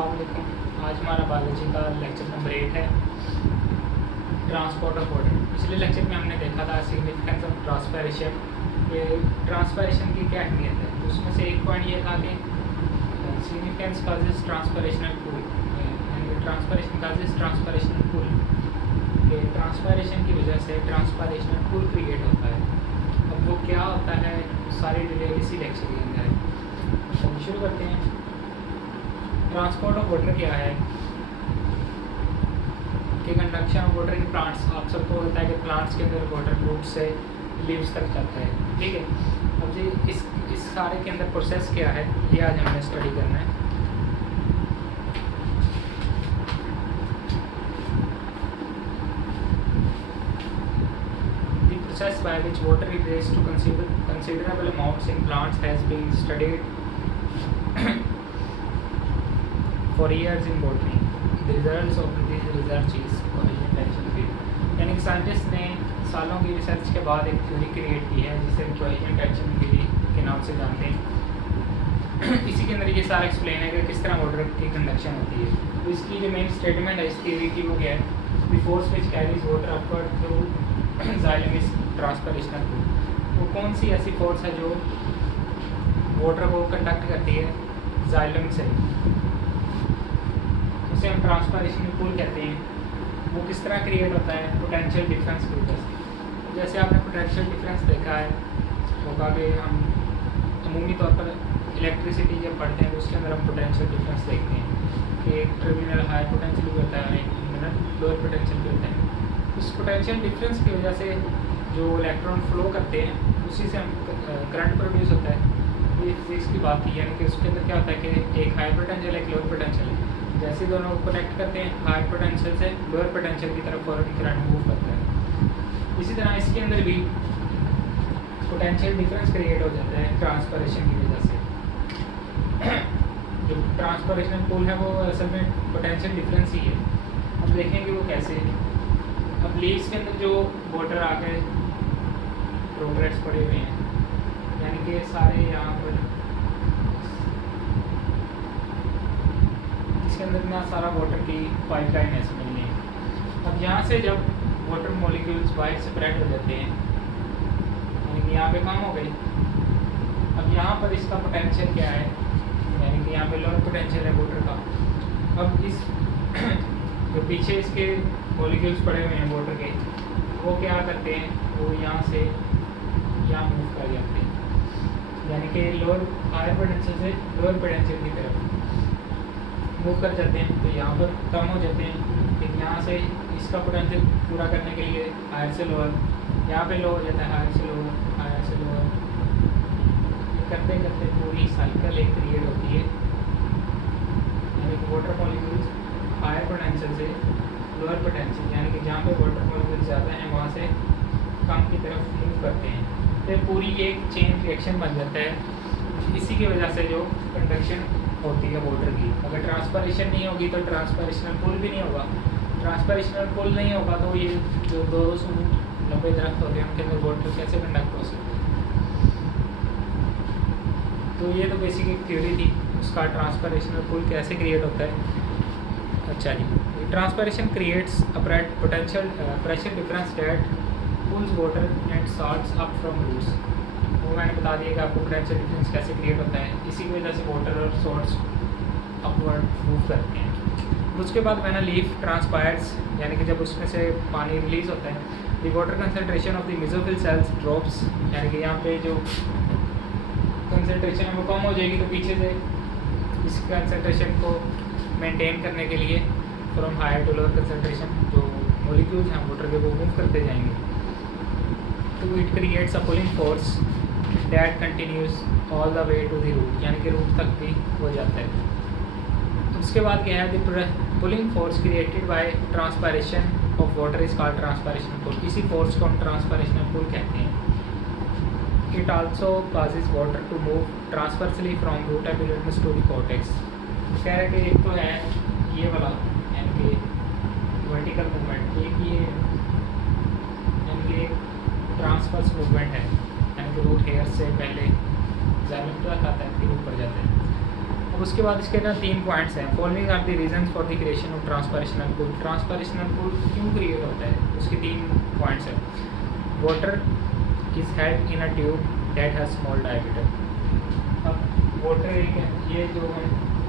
अस्सलाम वालेकुम। आज हमारा बायोलॉजी का लेक्चर नंबर 8 है, ट्रांसपोर्ट ऑफ वाटर। पिछले लेक्चर में हमने देखा था सिग्निफिकेंस ऑफ ट्रांसपैरेशन, ये ट्रांसपैरेशन की क्या अहमियत है। तो उसमें से एक पॉइंट ये था कि सिग्निफिकेंस काजेस ट्रांसपैरेशनल पूल, यानी ट्रांसपैरेशन काजेस ट्रांसपैरेशनल पूल, ये ट्रांसपैरेशन की वजह से ट्रांसपैरेशनल पूल क्रिएट होता है। अब वो क्या होता है सारी डिटेल इसी लेक्चर के अंदर है। तो शुरू करते हैं। ट्रांसपोर्ट ऑफ वाटर क्या है कि conduction of water in plants. आप सबको होता है कि प्लांट्स के अंदर वाटर रूट से लीव्स तक जाता है, ठीक है। अब जी इस सारे के अंदर प्रोसेस क्या है ये आज हमने स्टडी करना है। The process by which water is raised to considerable amounts in plants has been studied for years in botany. The results of this research is cohesion tension theory. यानी कि साइंटिस्ट ने सालों की रिसर्च के बाद एक थ्योरी क्रिएट की है जिसे कोहेशन टेंशन थ्योरी के नाम से जानते हैं। इसी के अंदर ये सारा एक्सप्लेन है कि किस तरह वाटर की कंडक्शन होती है। तो इसकी जो मेन स्टेटमेंट है इस थ्योरी की वो क्या है, the force which carries water upward through xylem is transpirational pull. वो कौन सी ऐसी फोर्स है जो वाटर को कंडक्ट करती है जाइलम से, उसे हम ट्रांसपैरेशनल पूल कहते हैं। वो किस तरह क्रिएट होता है, पोटेंशियल डिफरेंस की वजह से। जैसे आपने पोटेंशियल डिफरेंस देखा है होगा कि हम अमूमी तौर पर इलेक्ट्रिसिटी जब पढ़ते हैं तो उसके अंदर हम पोटेंशियल डिफरेंस देखते हैं कि एक टर्मिनल हाई पोटेंशियल भी होता है और एक टर्मिनल लोअर पोटेंशियल भी होता है। उस पोटेंशियल डिफरेंस की वजह से जो इलेक्ट्रॉन फ्लो करते हैं उसी से हम करंट प्रोड्यूस होता है। ये फिजिक्स की बात थी, यानी कि उसके अंदर क्या होता है कि एक हाई पोटेंशियल एक लोअर पोटेंशियल है। जैसे दोनों को कनेक्ट करते हैं हाई पोटेंशियल से लोअर पोटेंशियल की तरफ फॉरवर्ड करंट मूव करता है। इसी तरह इसके अंदर भी पोटेंशियल डिफरेंस क्रिएट हो जाता है ट्रांसपैरेशन की वजह से। जो ट्रांसपैरेशनल पूल है वो असल में पोटेंशियल डिफरेंस ही है। अब देखेंगे वो कैसे। अब लीव्स के अंदर जो वाटर आके ड्रॉपलेट्स पड़े हुए हैं, यानी कि सारे यहाँ पर इसके अंदर ना सारा वाटर की पाइपलाइन है समझ लीजिए। अब यहाँ से जब वाटर मॉलिक्यूल्स बाहर सेपरेट हो जाते हैं, यानी कि यहाँ पे कम हो गई। अब यहाँ पर इसका पोटेंशियल क्या है, यानी कि यहाँ पे लोअर पोटेंशियल है वाटर का। अब इस जो पीछे इसके मॉलिक्यूल्स पड़े हुए हैं वाटर के, वो क्या करते हैं, वो यहाँ से यहाँ मूव कर जाते हैं, यानी कि लोअर हायर पोटेंशियल से लोअर पोटेंशियल की तरफ मूव कर जाते हैं। तो यहाँ पर कम हो जाते हैं, फिर यहाँ से इसका पोटेंशियल पूरा करने के लिए हायर से लोअर, यहाँ पे लो हो जाता है हायर से लोअर, हायर से लोअर। करते करते पूरी साइकिल एक क्रिएट होती है, यानी कि वाटर मॉलिक्यूल्स हायर पोटेंशियल से लोअर पोटेंशियल, यानी कि जहाँ पे वाटर मॉलिक्यूल्स ज़्यादा हैं वहाँ से कम की तरफ मूव करते हैं। तो पूरी एक चेन रिएक्शन बन जाता है। इसी की वजह से जो कंडक्शन होती है वाटर की, अगर ट्रांसपैरेशन नहीं होगी तो ट्रांसपैरेशनल पूल भी नहीं होगा। ट्रांसपैरेशनल पूल नहीं होगा तो ये जो 200 लंबे दरख्त होते हैं उनके अंदर वाटर कैसे कंडक्ट हो सकता है। तो ये तो बेसिक एक थ्योरी थी उसका, ट्रांसपैरेशनल पूल कैसे क्रिएट होता है। अच्छा जी, transpiration creates a potential pressure difference that pulls water and salts up from roots. वो मैंने बता दिया कि आपको पोटेंशियल डिफरेंस कैसे क्रिएट होता है। इसी की वजह से वाटर और सॉल्ट्स अपवर्ड मूव करते हैं। उसके बाद मैंने लीफ ट्रांसपायर्स, यानी कि जब उसमें से पानी रिलीज होता है, the water concentration of the mesophyll cells drops, यानी कि यहाँ पे जो कंसनट्रेशन है वो कम हो जाएगी। तो पीछे से इस कंसनट्रेशन को मेंटेन करने के लिए from higher to lower concentration जो मॉलिक्यूल्स हैं वाटर के वो मूव करते जाएंगे। तो it creates a pulling force that continues all the way to the root, यानी कि रूट तक भी हो जाता है। उसके बाद क्या है, the pulling force created by transpiration of water is called transpirational pull. इसी फोर्स को हम ट्रांसपैरेशनल पुल कहते हैं। It also causes water to move transversely from root epidermis to the cortex. कह रहे कि एक तो है ये वाला, यानी कि वर्टिकल मूवमेंट, एक ये यानी कि एक ट्रांसवर्स मूवमेंट है, यानी कि रूट हेयर से पहले जाइलम तक आता है फिर ऊपर जाता है। उसके बाद इसके अंदर 3 पॉइंट्स हैं। Following are the reasons for the creation of transpirational pull. Transpirational pull क्यों क्रिएट होता है, उसके 3 पॉइंट्स हैं। Water is held in a tube that has small diameter. अब वाटर एक है, ये जो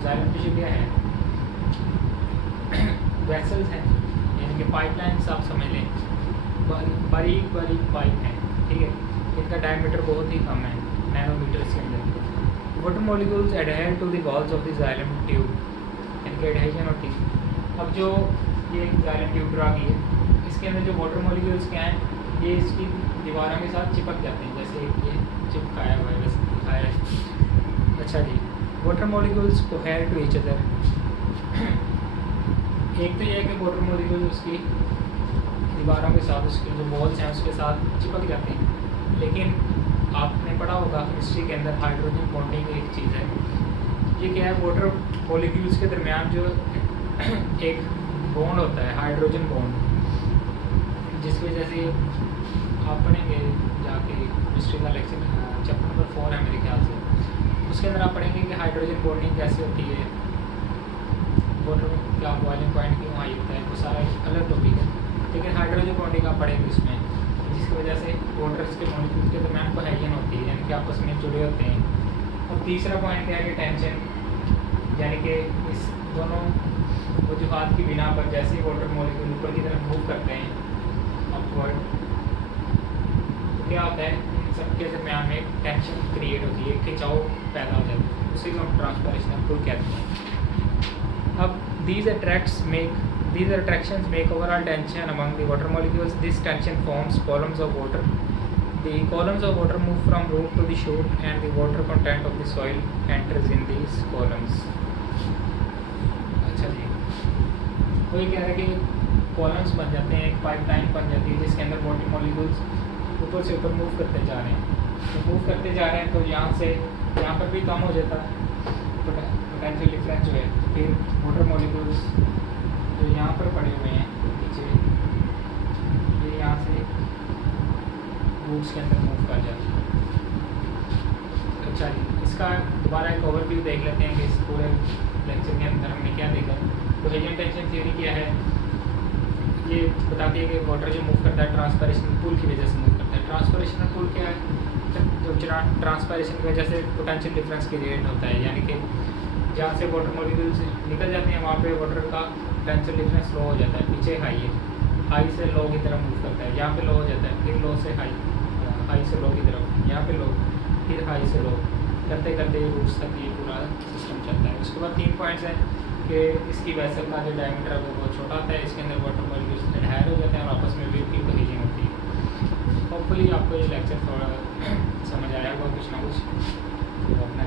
जाइलम टिश्यू क्या है, वेसल्स हैं, यानी कि पाइपलाइंस आप समझ लें, बारीक बारीक पाइप हैं, ठीक है। इनका डायमीटर बहुत ही कम है, नैनोमीटर्स के अंदर। Water molecules adhere to the walls of the xylem tube, इनकी एडहेजन होती है। अब जो ये जाइलम ट्यूब ड्रा की है, इसके अंदर जो वाटर मॉलिक्यूल्स क्या हैं, ये इसकी दीवारों के साथ चिपक जाते हैं, जैसे ये चिपकाया हुआ है, वैसे दिखाया है। अच्छा जी, water molecules cohere to each other. एक तो ये है कि वाटर मॉलिक्यूल उसकी दीवारों के साथ, उसके जो वॉल्स हैं उसके साथ चिपक जाते हैं। लेकिन आपने पढ़ा होगा केमिस्ट्री के अंदर हाइड्रोजन बॉन्डिंग एक चीज़ है। ये क्या है, वाटर मॉलिक्यूल्स के दरमियान जो एक बॉन्ड होता है, हाइड्रोजन बॉन्ड, जिसकी वजह से आप पढ़ेंगे जाके केमिस्ट्री का लेक्चर चैप्टर नंबर 4 है मेरे ख्याल से, उसके अंदर आप पढ़ेंगे कि हाइड्रोजन बॉन्डिंग कैसे होती है, वाटर क्या बॉइलिंग पॉइंट क्यों हाई होता है, वो सारा एक अलग टॉपिक है। लेकिन हाइड्रोजन बॉन्डिंग आप पढ़ेंगे इसमें, जिसकी वजह से वाटर्स के मॉलिक्यूल्स के दरमियान कोहेजन होती है, यानी कि आपस में जुड़े होते हैं। और तीसरा पॉइंट क्या है कि टेंशन, यानी कि इस दोनों वजूहात की बिना पर जैसे ही वाटर मॉलिक्यूल ऊपर की तरफ मूव करते हैं अपवर्ड, तो क्या होता है, इन सबके दरमियान में एक टेंशन क्रिएट होती है, खिंचाव पैदा हो जाता है, उसी को हम ट्रांसपरेशनल पुल कहते हैं। अब these attractions make overall tension among the water molecules. This tension forms columns of water. The columns of water move from root to the shoot, and the water content of the soil enters in these columns. अच्छा जी, तो ये कह रहे हैं कि columns बन जाते हैं, एक पाइपलाइन बन जाती है जिसके अंदर वाटर मॉलिक्यूल्स ऊपर से ऊपर मूव करते जा रहे हैं। तो मूव करते जा रहे हैं तो यहाँ से यहाँ पर भी कम हो जाता है पोटेंशियल डिफरेंस जो है। फिर वाटर मॉलिक्यूल्स जो यहाँ पर पड़े हुए हैं नीचे, ये यहाँ से रूट्स के अंदर मूव कर जाते हैं। अच्छा जी, इसका दोबारा एक ओवरव्यू देख लेते हैं कि इस पूरे लेक्चर के अंदर हमने क्या देखा। कोहेजन टेंशन थ्योरी क्या है, ये बताती है कि वाटर जो मूव करता है ट्रांसपरेशनल पुल की वजह से मूव करता है। ट्रांसपरेशनल पुल क्या है, जो ट्रांसपरेशन की वजह से पोटेंशियल डिफरेंस क्रिएट होता है, यानी कि जहाँ से वाटर मॉलिक्यूल्स निकल जाते हैं वहाँ पे वाटर का पोटेंशियल डिफरेंस लो हो जाता है, पीछे हाई है, हाई से लो की तरफ मूव करता है, यहाँ पे लो हो जाता है, फिर लो से हाई, हाई से लो की तरफ, यहाँ पे लो, फिर हाई से लो, करते करते रूट्स तक ये पूरा सिस्टम चलता है। उसके बाद 3 पॉइंट्स हैं कि इसकी वेसल का जो डायमीटर है वो बहुत छोटा होता है, इसके अंदर वाटर मॉलिक्यूल्स एडहायर हो जाते हैं और आपस में भी उनकी कोहेजन होती है। होपफुली आपको ये लेक्चर थोड़ा समझ आया होगा कुछ ना कुछ, तो अपना